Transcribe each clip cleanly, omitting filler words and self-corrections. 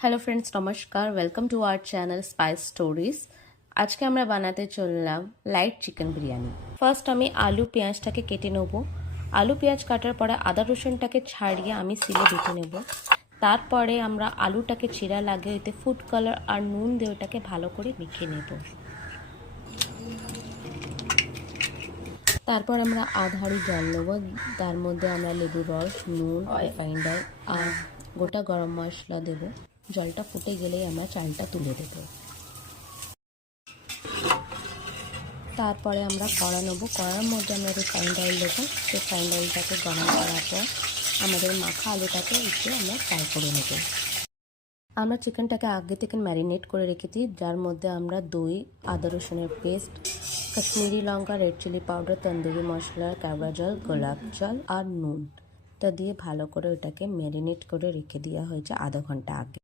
Hello friends, নমস্কার। Welcome to our channel spice stories. আজকে আমরা বানাতে চললাম লাইট চিকেন বিরিয়ানি। ফার্স্ট আমি আলু পেঁয়াজটাকে কেটে নেব। আলু পেঁয়াজ কাটার পরে আদা রসুনটাকে ছাড়িয়ে আমি সিলে বেটে নেব। তারপরে আমরা আলুটাকে চিরা লাগিয়ে এতে ফুড কালার আর নুন দিয়ে ওটাকে ভালো করে মেখে নেব। তারপর আমরা আধা হাঁড়ি জল নেব, তার মধ্যে আমরা লেবুর রস, নুন, রিফাইন্ড অয়েল আর গোটা গরম মশলা দেব। জলটা ফুটে গেলেই আমরা চালটা তুলে দেব। তারপরে আমরা কড়া নেব, কড়ার মধ্যে আমরা রিফাইন্ড অয়েল দেবো। রিফাইন্ড অয়েলটাকে গরম করার পর আমাদের মাখা আলুটাকে একটু আমরা ফ্রাই করে নেব। আমরা চিকেনটাকে আগে থেকে ম্যারিনেট করে রেখেছি, যার মধ্যে আমরা দই, আদা রসুনের পেস্ট, কাশ্মীরি লঙ্কা, রেড চিলি পাউডার, তন্দুরি মশলা, কেওড়া জল, গোলাপ জল আর নুন তা দিয়ে ভালো করে ওটাকে ম্যারিনেট করে রেখে দেওয়া হয়েছে আধা ঘন্টা আগে।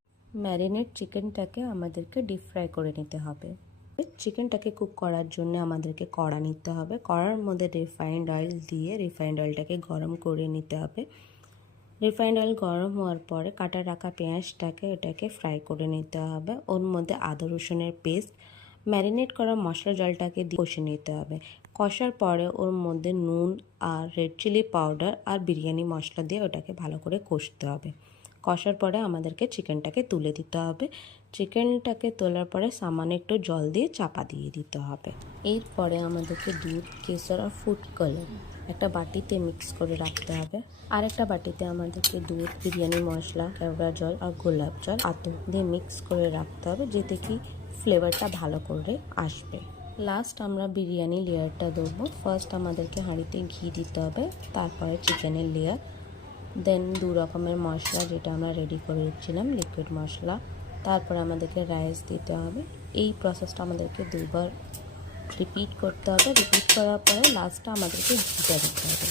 ম্যারিনেট চিকেনটাকে আমাদেরকে ডিপ ফ্রাই করে নিতে হবে। চিকেনটাকে কুক করার জন্য আমাদেরকে কড়া নিতে হবে। কড়ার মধ্যে রিফাইন্ড অয়েল দিয়ে রিফাইন্ড অয়েলটাকে গরম করে নিতে হবে। রিফাইন্ড অয়েল গরম হওয়ার পরে কাটা রাখা পেঁয়াজটাকে ওটাকে ফ্রাই করে নিতে হবে। ওর মধ্যে আদা রসুনের পেস্ট, ম্যারিনেট করা মশলা জলটাকে দিয়ে কষে নিতে হবে। কষার পরে ওর মধ্যে নুন আর রেড চিলি পাউডার আর বিরিয়ানি মশলা দিয়ে ওটাকে ভালো করে কষতে হবে। কষার পরে আমাদেরকে চিকেনটাকে তুলে দিতে হবে। চিকেনটাকে তোলার পরে সামান্য একটু জল দিয়ে চাপা দিয়ে দিতে হবে। এরপরে আমাদেরকে দুধ, কেশর আর ফুড কালার একটা বাটিতে মিক্স করে রাখতে হবে। আর একটা বাটিতে আমাদেরকে দুধ, বিরিয়ানি মশলা, কেওড়া জল আর গোলাপ জল আতর দিয়ে মিক্স করে রাখতে হবে, যেতে কি ফ্লেভারটা ভালো করে আসবে। লাস্ট আমরা বিরিয়ানি লেয়ারটা দেবো। ফার্স্ট আমাদেরকে হাঁড়িতে ঘি দিতে হবে, তারপরে চিকেনের লেয়ার, দেন 2 রকমের মশলা যেটা আমরা রেডি করে রেখেছিলাম, লিকুইড মশলা, তারপরে আমাদেরকে রাইস দিতে হবে। এই প্রসেসটা আমাদেরকে 2বার রিপিট করতে হবে। রিপিট করার পরে লাস্টে আমাদেরকে ঘিটা দিতে হবে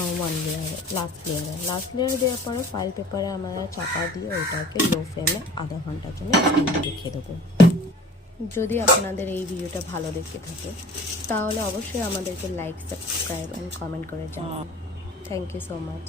1 লেয়ারে, লাস্ট লেয়ারে দেওয়ার পরে ফয়েল পেপারে আমরা চাপা দিয়ে ওইটাকে লো ফ্লেমে আধা ঘন্টার জন্য রেখে দেবো। যদি আপনাদের এই ভিডিওটা ভালো দেখতে থাকে তাহলে অবশ্যই আমাদেরকে লাইক, সাবস্ক্রাইব অ্যান্ড কমেন্ট করে জানান। Thank you so much.